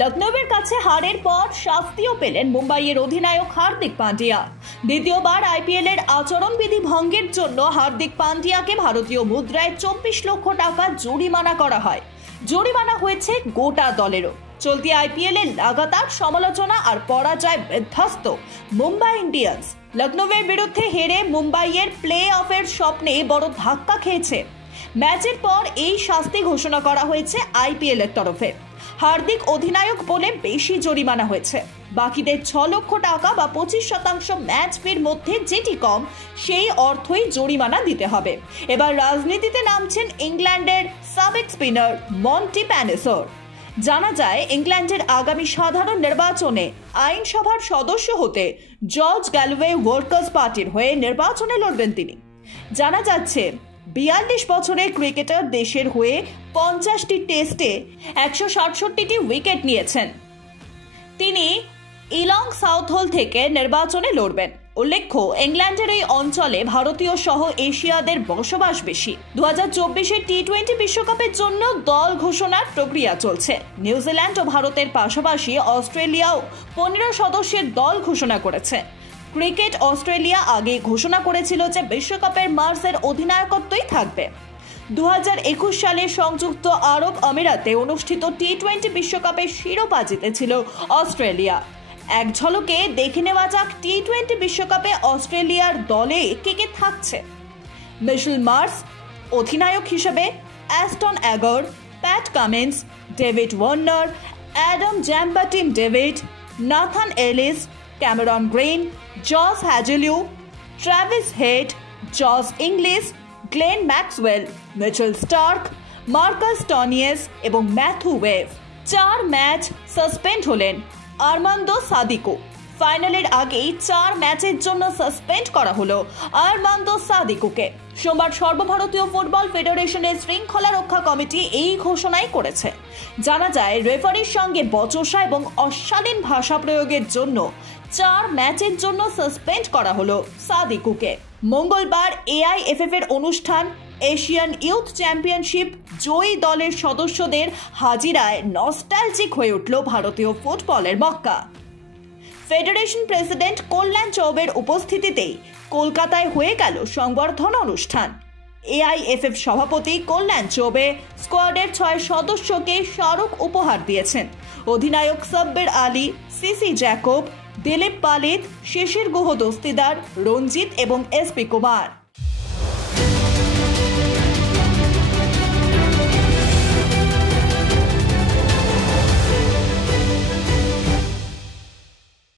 লখনৌয়ের কাছে হারের পর শাস্তিও পেলেন মুম্বাইয়ের অধিনায়ক হার্দিক পান্ডিয়া। দ্বিতীয়বার আইপিএল এর আচরণবিধি ভঙ্গের জন্য হার্দিক পান্ডিয়াকে ভারতীয় মুদ্রায় 24 লক্ষ টাকা জরিমানা করা হয়। জরিমানা হয়েছে গোটা দলেরও। চলতি আইপিএল এর লাগাতার সমালোচনা আর পরাজয় বিধ্বস্ত মুম্বাই ইন্ডিয়ান্স। লখনৌয়ের বিরুদ্ধে হেরে মুম্বাইয়ের প্লে অফের স্বপ্নে বড় ধাক্কা খেয়েছে। ম্যাচের পর এই শাস্তি ঘোষণা করা হয়েছে আইপিএল এর তরফে। হার্দিক অধিনায়ক বলে বেশি জরিমানা হয়েছে। বাকিদের 6 লক্ষ টাকা বা 25% ম্যাচ ফির মধ্যে যেটি কম সেই অর্থই জরিমানা দিতে হবে। এবার রাজনীতিতে নামছেন ইংল্যান্ডের সাবেক স্পিনার মন্টি প্যানেসর। জানা যায় ইংল্যান্ডের আগামী সাধারণ নির্বাচনে আইনসভার সদস্য হতে জর্জ গ্যালওয়ে ওয়ার্কার্স পার্টির হয়ে নির্বাচনে লড়বেন তিনি। জানা যাচ্ছে 42 বছরের ক্রিকেটার দেশের হয়ে 50টি টেস্টে 167টি উইকেট নিয়েছেন। তিনি ইলং সাউথহোল থেকে নির্বাচনে লড়বেন। উল্লেখ্য, ইংল্যান্ডের এই অঞ্চলে ভারতীয় সহ এশিয়াদের বসবাস বেশি। 2024 টি-20 বিশ্বকাপের জন্য দল ঘোষণার প্রক্রিয়া চলছে। নিউজিল্যান্ড ও ভারতের পাশাপাশি অস্ট্রেলিয়াও 15 সদস্যের দল ঘোষণা করেছে। ক্রিকেট অস্ট্রেলিয়া আগে ঘোষণা করেছিল যে বিশ্বকাপের মার্সের অধিনায়কত্বই থাকবে। 2021 সালে সংযুক্ত আরব আমিরাতে অনুষ্ঠিত টি-20 বিশ্বকাপের শিরোপা জিতেছিল অস্ট্রেলিয়া। এক ঝলকে দেখে নেওয়া যাক টি-20 বিশ্বকাপে অস্ট্রেলিয়ার দলে কে কে থাকছে। মিশেল মার্শ অধিনায়ক হিসেবে, Ashton Agar, Pat Cummins, David Warner, Adam Zampa Tim David, Nathan Ellis, Cameron Green, Josh Hazlewood, Travis Head, Josh Inglis, Glenn Maxwell, Mitchell Starc, Marcus Stoinis এবং ম্যাথু ওয়েভ। 4 ম্যাচ সাসপেন্ড হলেন আর্মান্দো সাদিকো। ফাইনালের আগেই 4 ম্যাচের জন্য suspend করা হলো Armando সাদিকোকে। সোমবার সর্বভারতীয় ফুটবল ফেডারেশনের শৃঙ্খলা রক্ষা কমিটি এই ঘোষণাই করেছে। জানা যায় রেফারির সঙ্গে বচসা এবং অশালীন ভাষা প্রয়োগের জন্য 4 ম্যাচের জন্য সাসপেন্ড করা হলো সাদিকোকে। মঙ্গলবার এআইএফএফ এর অনুষ্ঠান এশিয়ান ইউথ চ্যাম্পিয়নশিপ জয়ী দলের সদস্যদের হাজিরায় নস্টালজিক হয়ে উঠল ভারতীয় ফুটবলের মক্কা। ফেডারেশন প্রেসিডেন্ট কল্যাণ চৌবের উপস্থিতিতেই কলকাতায় হয়ে গেল সংবর্ধনা অনুষ্ঠান। এআইএফএফ সভাপতি কল্যাণ চৌবে স্কোয়াডের 6 সদস্যকে স্মারক উপহার দিয়েছেন। অধিনায়ক সাব্বির আলী, সিসি জ্যাকব, দিলীপ পালিত, শিশির গুহ দস্তিদার, রঞ্জিত এবং এসপি কুমার।